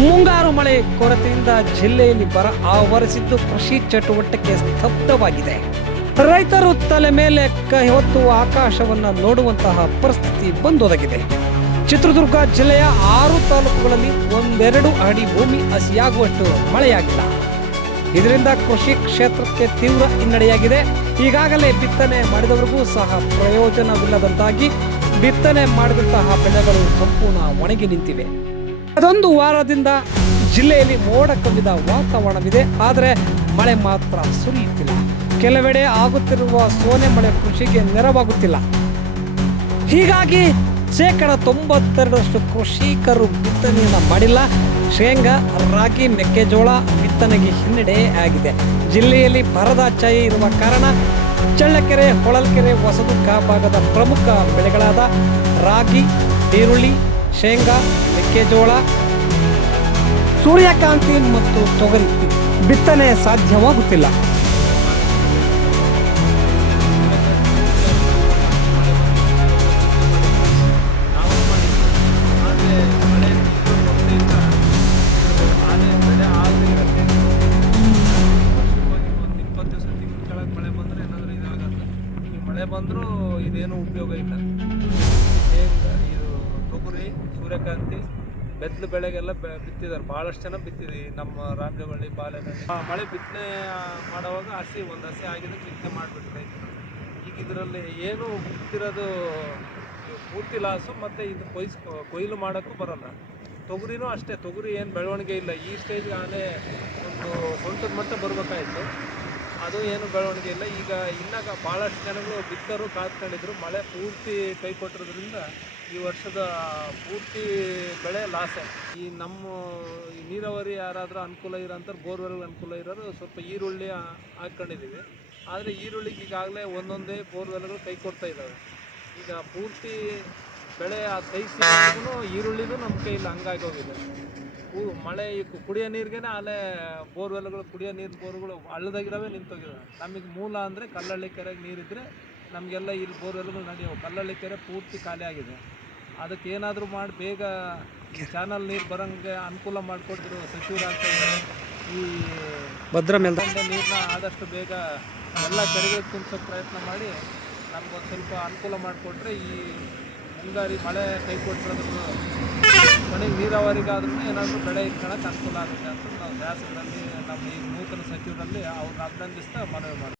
ಮುಂಗಾರು ಮಳೆ ಕೊರತೆಯಿಂದ ಜಿಲ್ಲೆಯಲ್ಲಿ ಬರ ಆವರಿಸಿದ್ದು ಕೃಷಿ ಚಟುವಟಿಕೆ ಸ್ತಬ್ಧವಾಗಿದೆ. ರೈತರು ತಲೆ ಮೇಲೆ ಕೈ ಹೊತ್ತು ಆಕಾಶವನ್ನು ನೋಡುವಂತಹ ಪರಿಸ್ಥಿತಿ ಬಂದೊದಗಿದೆ. ಚಿತ್ರದುರ್ಗ ಜಿಲ್ಲೆಯ 6 ತಾಲೂಕುಗಳಲ್ಲಿ 1-2 ಅಡಿ ಭೂಮಿ ಹಸಿಯಾಗುವಷ್ಟು ಮಳೆಯಾಗಿಲ್ಲ. ಇದರಿಂದ ಕೃಷಿ ಕ್ಷೇತ್ರಕ್ಕೆ ತೀವ್ರ ಹಿನ್ನಡೆಯಾಗಿದೆ. ಈಗಾಗಲೇ ಬಿತ್ತನೆ ಮಾಡಿದವರಿಗೂ ಸಹ ಪ್ರಯೋಜನವಿಲ್ಲದಂತಾಗಿ ಬಿತ್ತನೆ ಮಾಡಿದಂತಹ ಬೆಳೆಗಳು ಸಂಪೂರ್ಣ ಒಣಗಿ ನಿಂತಿವೆ. ಅದೊಂದು ವಾರದಿಂದ ಜಿಲ್ಲೆಯಲ್ಲಿ ಮೋಡ ಕವಿದ ವಾತಾವರಣವಿದೆ. ಆದರೆ ಮಳೆ ಮಾತ್ರ ಸುರಿಯುತ್ತಿಲ್ಲ. ಕೆಲವೆಡೆ ಆಗುತ್ತಿರುವ ಸೋನೆ ಮಳೆ ಕೃಷಿಗೆ ನೆರವಾಗುತ್ತಿಲ್ಲ. ಹೀಗಾಗಿ 92% ಕೃಷಿಕರು ಬಿತ್ತನೆಯನ್ನು ಮಾಡಿಲ್ಲ. ಶೇಂಗಾ, ರಾಗಿ, ಮೆಕ್ಕೆಜೋಳ ಬಿತ್ತನೆಗೆ ಹಿನ್ನಡೆ ಆಗಿದೆ. ಜಿಲ್ಲೆಯಲ್ಲಿ ಬರದ ಛಾಯೆ ಇರುವ ಕಾರಣ ಚಳ್ಳಕೆರೆ, ಹೊಳಲ್ಕೆರೆ, ಹೊಸದುರ್ಗ ಭಾಗದ ಪ್ರಮುಖ ಬೆಳೆಗಳಾದ ರಾಗಿ, ಈರುಳ್ಳಿ, ಶೇಂಗಾ, ಮೆಕ್ಕೆಜೋಳ, ಸೂರ್ಯಕಾಂತಿ ಮತ್ತು ತೊಗರಿ ಬಿತ್ತನೆ ಸಾಧ್ಯವಾಗುತ್ತಿಲ್ಲ. ಮಳೆ ಬಂದರೂ ಇದೇನು ಉಪಯೋಗ ಇಲ್ಲ. ಇದು ತೊಗರಿ, ಸೂರ್ಯಕಾಂತಿ, ಬೆತ್ತಲು ಬೆಳೆಗೆಲ್ಲ ಬಿತ್ತಿದ್ದಾರೆ. ಭಾಳಷ್ಟು ಜನ ಬಿತ್ತಿದ್ವಿ ನಮ್ಮ ರಾಮಜವಳ್ಳಿ, ಬಾಲೆನಹಳ್ಳಿ. ಮಳೆ ಬಿತ್ತನೆ ಮಾಡುವಾಗ ಒಂದು ಹಸಿ ಆಗಿದೆ, ಬಿತ್ತನೆ ಮಾಡಿಬಿಟ್ರು ರೈತರು. ಈಗ ಇದರಲ್ಲಿ ಏನು ಬಿತ್ತಿರೋದು ಪೂರ್ತಿ ಲಾಸು, ಮತ್ತು ಇದು ಕೊಯ್ಲು ಮಾಡೋಕ್ಕೂ ಬರೋಲ್ಲ. ತೊಗರಿನೂ ಅಷ್ಟೇ, ತೊಗರಿ ಏನು ಬೆಳವಣಿಗೆ ಇಲ್ಲ. ಈ ಸ್ಟೇಜ್ಗೆ ಆನೆ ಒಂದು ಸೊಂಟದ ಮಟ್ಟ ಬರಬೇಕಾಯ್ತು, ಅದು ಏನು ಬೆಳವಣಿಗೆ ಇಲ್ಲ. ಈಗ ಇನ್ನಾಗ ಭಾಳಷ್ಟು ಜನಗಳು ಬಿತ್ತರು ಕಾದ್ಕೊಂಡಿದ್ರು. ಮಳೆ ಪೂರ್ತಿ ಕೈ ಕೊಟ್ಟಿರೋದ್ರಿಂದ ಈ ವರ್ಷದ ಪೂರ್ತಿ ಬೆಳೆ ಲಾಸೆ. ಈ ನಮ್ಮ ನೀರಾವರಿ ಯಾರಾದರೂ ಅನುಕೂಲ ಇರೋಂಥವ್ರು, ಬೋರ್ವೆಲ್ ಅನುಕೂಲ ಇರೋರು ಸ್ವಲ್ಪ ಈರುಳ್ಳಿ ಹಾಕ್ಕೊಂಡಿದ್ದೀವಿ. ಆದರೆ ಈರುಳ್ಳಿಗೆ ಈಗಾಗಲೇ ಒಂದೊಂದೇ ಬೋರ್ವೆಲ್ಗಳು ಕೈ ಕೊಡ್ತಾ ಇದ್ದಾವೆ. ಈಗ ಪೂರ್ತಿ ಬೆಳೆ ಆ ಕೈ ಸಿಕ್ಕೂ ಈರುಳ್ಳಿನೂ ನಮ್ಮ ಕೈಯಲ್ಲಿ ಹಂಗಾಗೋಗಿದೆ. ಮಳೆ ಕುಡಿಯೋ ನೀರಿಗೇ ಅಲ್ಲೇ ಬೋರ್ವೆಲ್ಗಳು, ಕುಡಿಯೋ ನೀರು ಬೋರ್ಗಳು ಹಳ್ಳದಾಗಿದ್ದಾವೆ, ನಿಂತೋಗಿದ್ದಾವೆ. ನಮಗೆ ಮೂಲ ಅಂದರೆ ಕಲ್ಲಳ್ಳಿ ಕೆರೆಗೆ ನೀರಿದ್ದರೆ ನಮಗೆಲ್ಲ ಇಲ್ಲಿ ಬೋರ್ವೆಲ್ಗಳು ನಡೆಯವು. ಕಲ್ಲಳ್ಳಿ ಕೆರೆ ಪೂರ್ತಿ ಖಾಲಿ ಆಗಿದೆ. ಅದಕ್ಕೆ ಏನಾದರೂ ಮಾಡಿ ಬೇಗ ಚಾನಲ್ ನೀರು ಬರೋಂಗೆ ಅನುಕೂಲ ಮಾಡಿಕೊಟ್ಟಿದ್ರು ಸಚಿವರಾಗ್ತಾಯಿದ್ದಾರೆ. ಈ ಭದ್ರಾ ಮೇಲ್ದಂಡೆ ನೀರನ್ನ ಆದಷ್ಟು ಬೇಗ ಎಲ್ಲ ಕೆರೆಗಳಿಗೆ ತುಂಬಿಸೋಕ್ಕೆ ಪ್ರಯತ್ನ ಮಾಡಿ ನಮಗೊಂದು ಸ್ವಲ್ಪ ಅನುಕೂಲ ಮಾಡಿಕೊಟ್ರೆ ಈ ಮುಂಗಾರಿ ಮಳೆ ಕೈ ಕೊಟ್ಟಿರೋದ್ರ ಮನೆಗೆ ನೀರಾವರಿಗಾದ್ರೂ ಏನಾದರೂ ಬೆಳೆ ಇಟ್ಕೊಳ್ಳೋಕೆ ಅನುಕೂಲ ಆಗುತ್ತೆ ಅಂತ ನಾವು ಶಾಸಕರಲ್ಲಿ, ನಮ್ಮ ಈ ನೂತನ ಸಚಿವರಲ್ಲಿ ಅವ್ರನ್ನ ಅಭಿನಂದಿಸ್ತಾ ಮನವಿ ಮಾಡ್ತೀವಿ.